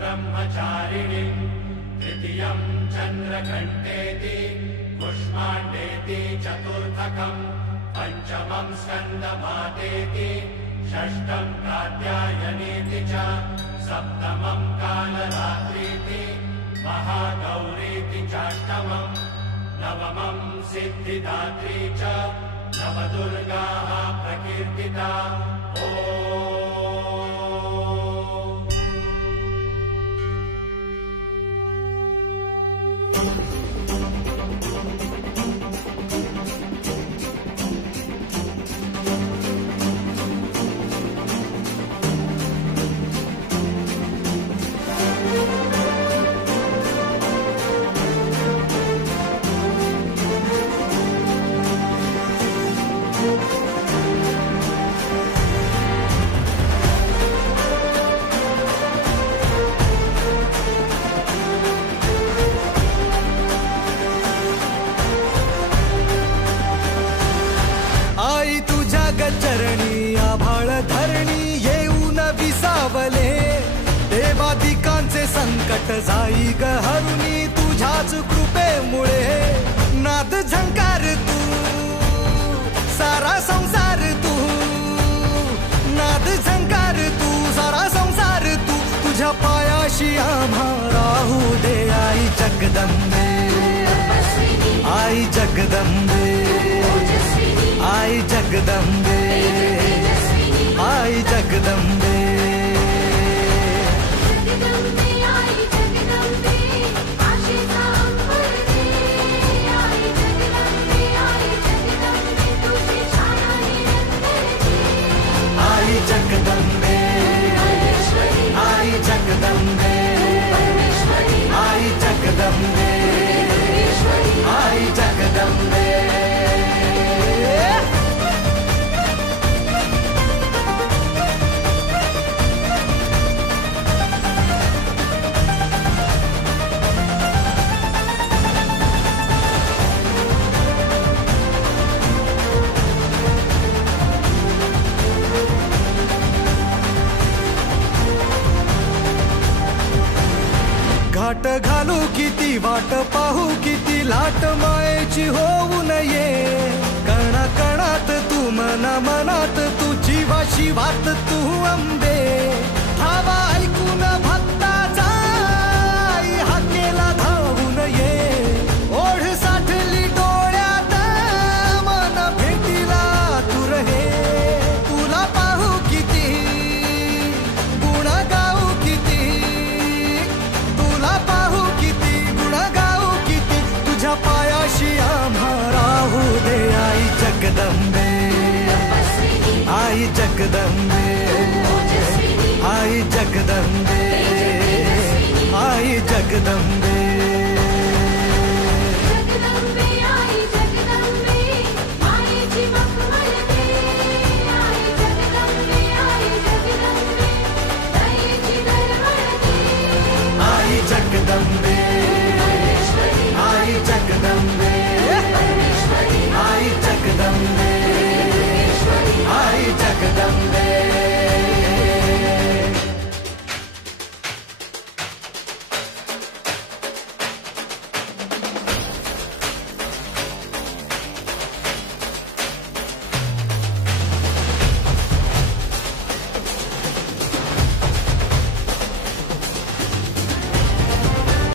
ब्रह्मचारिणीं तृतीयं चन्द्रघण्टेति कुष्माण्डेति चतुर्थकम् पंचमं स्कन्दमातेति षष्ठं कात्यायनेति च सप्तमं कालरात्रीति महागौरीति चाष्टमम् नवमं सिद्धिदात्री च नवदुर्गाः प्रकीर्तिता। चरणी आभाळ धरणी येऊन विसावले देवादिकांचे संकट जाई ग हरुणी तुझ्याच कृपेमुळे नाद झंकार तू सारा संसार तू नाद झंकार तू सारा संसार तू तुझ्या पायाशी आम्हा राहू दे आई जगदंबे आई जगदंबे आई जगदंबे आई जगदंबे आई जगदंबे आशेचा अंबर दे आई जगदंबे तुझी छाया निरंतर आई जगदंबे आई जगदंबे आई जगदंबे आई जगदंबे घाट घालू किती वाट पाहू किती लाट मायेची होऊ नये कणा कणात तू मना मनात तू जीवा शिवात तू अंबे धावा ऐकून भक्ताचा आई हाकेला धावून ये ओढ साठली डोळ्यात मन भेटीला तू रहे तुला पाहू किती गुण गाऊ किती तुला पाहू किती गुण गाऊ किती तुझ्या पायाशी आम्हा राहू दे आई जगदंबे आई जगदंबे आई जगदंबे आई जगदंबे